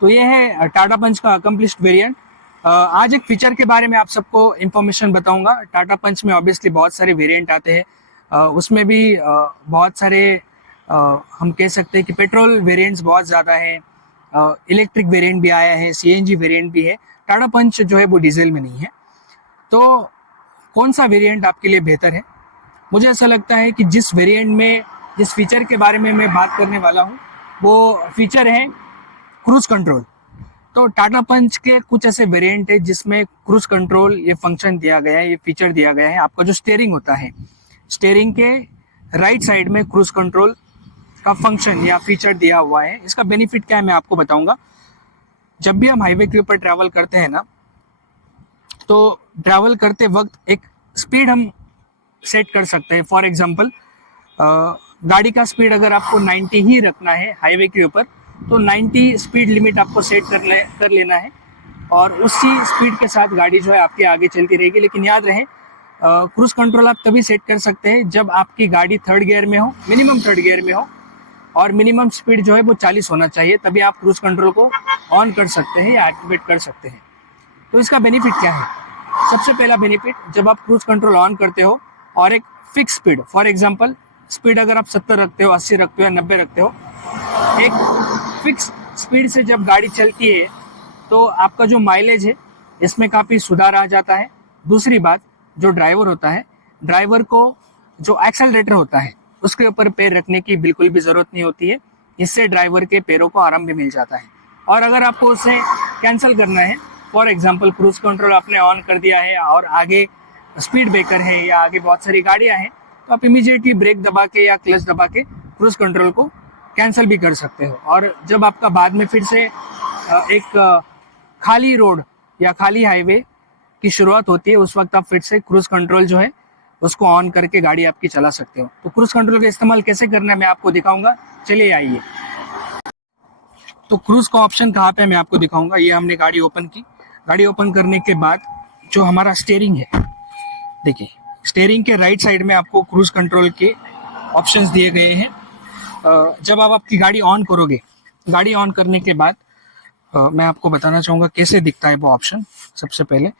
तो ये है टाटा पंच का अकम्प्लिश्ड वेरिएंट। आज एक फीचर के बारे में आप सबको इन्फॉर्मेशन बताऊंगा। टाटा पंच में ऑब्वियसली बहुत सारे वेरिएंट आते हैं, उसमें भी बहुत सारे हम कह सकते हैं कि पेट्रोल वेरिएंट्स बहुत ज़्यादा हैं, इलेक्ट्रिक वेरिएंट भी आया है, सीएनजी वेरिएंट भी है। टाटा पंच जो है वो डीजल में नहीं है। तो कौन सा वेरिएंट आपके लिए बेहतर है? मुझे ऐसा लगता है कि जिस वेरिएंट में जिस फीचर के बारे में मैं बात करने वाला हूँ वो फीचर है क्रूज कंट्रोल। तो टाटा पंच के कुछ ऐसे वेरिएंट है जिसमें क्रूज कंट्रोल ये फंक्शन दिया गया है, ये फीचर दिया गया है। आपका जो स्टीयरिंग होता है, स्टीयरिंग के राइट साइड में क्रूज कंट्रोल का फंक्शन या फीचर दिया हुआ है। इसका बेनिफिट क्या है मैं आपको बताऊंगा। जब भी हम हाईवे के ऊपर ट्रैवल करते हैं ना, तो ट्रैवल करते वक्त एक स्पीड हम सेट कर सकते हैं। फॉर एग्जांपल, गाड़ी का स्पीड अगर आपको 90 ही रखना है हाईवे के ऊपर, तो 90 स्पीड लिमिट आपको सेट कर लेना है और उसी स्पीड के साथ गाड़ी जो है आपके आगे चलती रहेगी। लेकिन याद रहे, क्रूज कंट्रोल आप तभी सेट कर सकते हैं जब आपकी गाड़ी थर्ड गियर में हो, मिनिमम थर्ड गियर में हो, और मिनिमम स्पीड जो है वो 40 होना चाहिए। तभी आप क्रूज कंट्रोल को ऑन कर सकते हैं या एक्टिवेट कर सकते हैं। तो इसका बेनिफिट क्या है? सबसे पहला बेनिफिट, जब आप क्रूज कंट्रोल ऑन करते हो और एक fix speed, for example speed अगर आप 70 रखते हो, 80 रखते हो या 90 रखते हो, एक फिक्स स्पीड से जब गाड़ी चलती है तो आपका जो माइलेज है इसमें काफ़ी सुधार आ जाता है। दूसरी बात, जो ड्राइवर होता है, ड्राइवर को जो एक्सेलरेटर होता है उसके ऊपर पैर रखने की बिल्कुल भी ज़रूरत नहीं होती है। इससे ड्राइवर के पैरों को आराम भी मिल जाता है। और अगर आपको उसे कैंसिल करना है, फॉर एग्जांपल क्रूज कंट्रोल आपने ऑन कर दिया है और आगे स्पीड ब्रेकर है या आगे बहुत सारी गाड़ियां हैं, तो आप इमीडिएटली ब्रेक दबा के या क्लच दबा के क्रूज कंट्रोल को कैंसिल भी कर सकते हो। और जब आपका बाद में फिर से एक खाली रोड या खाली हाईवे की शुरुआत होती है, उस वक्त आप फिर से क्रूज कंट्रोल जो है उसको ऑन करके गाड़ी आपकी चला सकते हो। तो क्रूज कंट्रोल का इस्तेमाल कैसे करना है मैं आपको दिखाऊंगा। चलिए आइए। तो क्रूज का ऑप्शन कहाँ पे मैं आपको दिखाऊंगा। ये हमने गाड़ी ओपन की। गाड़ी ओपन करने के बाद जो हमारा स्टीयरिंग है, देखिए स्टीयरिंग के राइट साइड में आपको क्रूज कंट्रोल के ऑप्शंस दिए गए हैं। जब आप आपकी गाड़ी ऑन करोगे, गाड़ी ऑन करने के बाद मैं आपको बताना चाहूँगा कैसे दिखता है वो ऑप्शन। सबसे पहले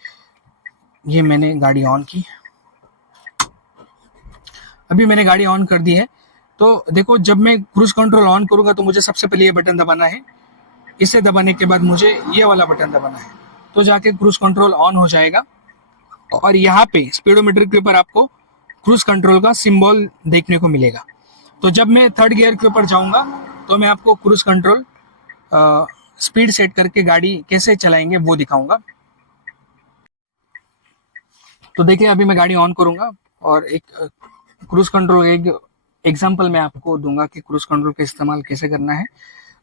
ये मैंने गाड़ी ऑन की, अभी मैंने गाड़ी ऑन कर दी है। तो देखो, जब मैं क्रूज कंट्रोल ऑन करूँगा तो मुझे सबसे पहले ये बटन दबाना है। इसे दबाने के बाद मुझे ये वाला बटन दबाना है, तो जाके क्रूज कंट्रोल ऑन हो जाएगा। और यहाँ पे स्पीडोमीटर के ऊपर आपको क्रूज कंट्रोल का सिंबल देखने को मिलेगा। तो जब मैं थर्ड गियर के ऊपर जाऊँगा तो मैं आपको क्रूज कंट्रोल स्पीड सेट करके गाड़ी कैसे चलाएंगे वो दिखाऊंगा। तो देखिए, अभी मैं गाड़ी ऑन करूँगा और एक क्रूज कंट्रोल एक एग्जाम्पल मैं आपको दूंगा कि क्रूज कंट्रोल का इस्तेमाल कैसे करना है।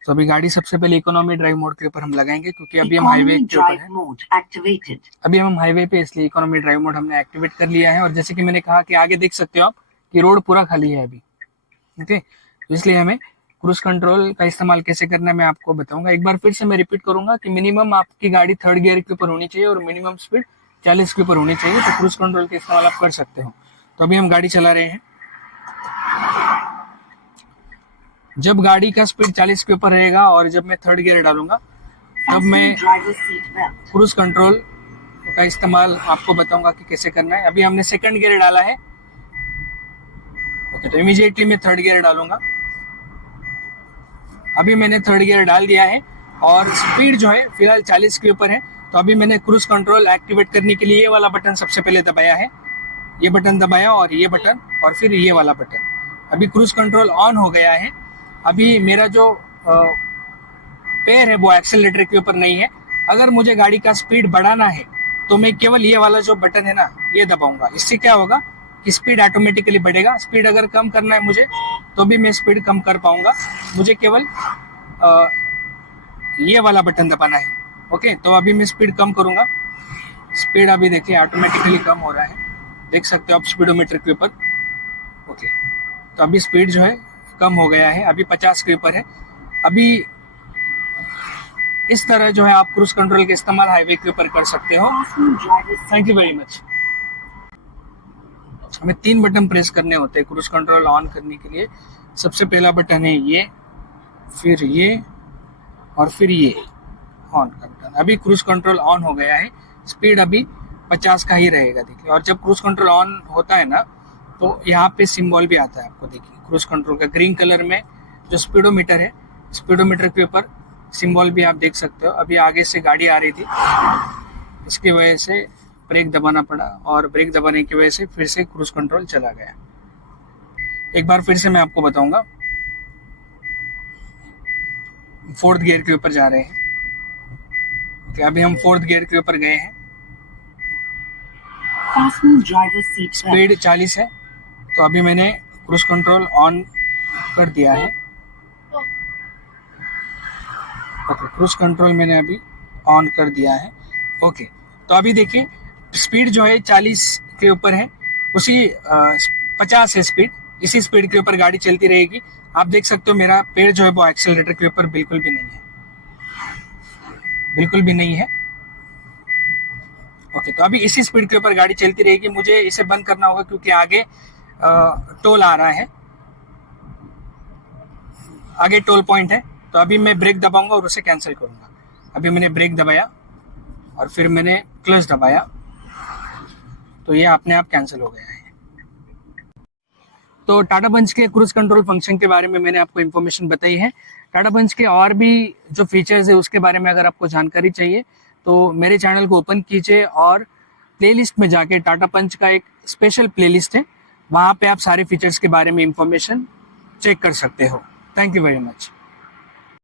तो अभी गाड़ी सबसे पहले इकोनॉमी ड्राइव मोड के ऊपर हम लगाएंगे, क्योंकि अभी हम हाईवे के ऊपर हैं। अभी हम हाईवे पे, इसलिए इकोनॉमी ड्राइव मोड हमने एक्टिवेट कर लिया है। और जैसे कि मैंने कहा कि आगे देख सकते हो आप कि रोड पूरा खाली है अभी, ओके। तो इसलिए हमें क्रूज कंट्रोल का इस्तेमाल कैसे करना है मैं आपको बताऊंगा। एक बार फिर से मैं रिपीट करूंगा कि मिनिमम आपकी गाड़ी थर्ड गियर के ऊपर होनी चाहिए और मिनिमम स्पीड 40 के ऊपर होनी चाहिए, तो क्रूज कंट्रोल का इस्तेमाल आप कर सकते हो। तो अभी हम गाड़ी चला रहे हैं। जब गाड़ी का स्पीड 40 के ऊपर रहेगा और जब मैं थर्ड गियर डालूंगा, तब मैं क्रूज कंट्रोल का इस्तेमाल आपको बताऊंगा कि कैसे करना है। अभी हमने सेकंड गियर डाला है, ओके। तो इमीडिएटली मैं थर्ड गियर डालूंगा। अभी मैंने थर्ड गियर डाल दिया है और स्पीड जो है फिलहाल 40 के ऊपर है। तो अभी मैंने क्रूज कंट्रोल एक्टिवेट करने के लिए ये वाला बटन सबसे पहले दबाया है, ये बटन दबाया और ये बटन और फिर ये वाला बटन। अभी क्रूज कंट्रोल ऑन हो गया है। अभी मेरा जो पैर है वो एक्सेलरेटर के ऊपर नहीं है। अगर मुझे गाड़ी का स्पीड बढ़ाना है तो मैं केवल ये वाला जो बटन है ना, ये दबाऊंगा। इससे क्या होगा कि स्पीड ऑटोमेटिकली बढ़ेगा। स्पीड अगर कम करना है मुझे तो भी मैं स्पीड कम कर पाऊंगा। मुझे केवल ये वाला बटन दबाना है, ओके। तो अभी मैं स्पीड कम करूंगा। स्पीड अभी देखिए ऑटोमेटिकली कम हो रहा है, देख सकते हो आप स्पीडोमीटर के ऊपर, ओके। तो अभी स्पीड जो है कम हो गया है, अभी 50 के ऊपर है। अभी इस तरह जो है आप क्रूज कंट्रोल का इस्तेमाल हाईवे के ऊपर कर सकते हो। Thank you very much. हमें 3 बटन प्रेस करने होते हैं क्रूज कंट्रोल ऑन करने के लिए। सबसे पहला बटन है ये, फिर ये और फिर ये। ऑन कर बटन। अभी क्रूज कंट्रोल ऑन हो गया है, स्पीड अभी 50 का ही रहेगा देखिए। और जब क्रूज कंट्रोल ऑन होता है ना तो यहाँ पे सिंबल भी आता है आपको देखिए, क्रूज कंट्रोल का ग्रीन कलर में जो स्पीडोमीटर है, स्पीडोमीटर के ऊपर सिंबल भी आप देख सकते हो। अभी आगे से गाड़ी आ रही थी, इसकी वजह से ब्रेक दबाना पड़ा और ब्रेक दबाने की वजह से फिर से क्रूज कंट्रोल चला गया। एक बार फिर से मैं आपको बताऊंगा। 4th गियर के ऊपर जा रहे हैं। ओके, अभी हम 4th गियर के ऊपर गए हैं। स्पीड 40 है, तो अभी मैंने क्रूज कंट्रोल ऑन कर दिया है। ओके, क्रूज कंट्रोल मैंने अभी ऑन कर दिया है। ओके, तो अभी देखिए स्पीड जो है 40 के ऊपर है, उसी 50 है स्पीड, इसी स्पीड के ऊपर गाड़ी चलती रहेगी। आप देख सकते हो मेरा पैर जो है वो एक्सेलरेटर के ऊपर बिल्कुल भी नहीं है, बिल्कुल भी नहीं है। ओके, तो अभी इसी स्पीड के ऊपर गाड़ी चलती रहेगी। मुझे इसे बंद करना होगा क्योंकि आगे टोल आ रहा है, आगे टोल पॉइंट है। तो अभी मैं ब्रेक दबाऊंगा और उसे कैंसिल करूंगा। अभी मैंने ब्रेक दबाया और फिर मैंने क्लच दबाया, तो ये अपने आप कैंसिल हो गया है। तो टाटा पंच के क्रूज कंट्रोल फंक्शन के बारे में मैंने आपको इन्फॉर्मेशन बताई है। टाटा पंच के और भी जो फीचर्स है उसके बारे में अगर आपको जानकारी चाहिए तो मेरे चैनल को ओपन कीजिए और प्लेलिस्ट में जाके टाटा पंच का एक स्पेशल प्लेलिस्ट है, वहाँ पे आप सारे फीचर्स के बारे में इंफॉर्मेशन चेक कर सकते हो। Thank you very much.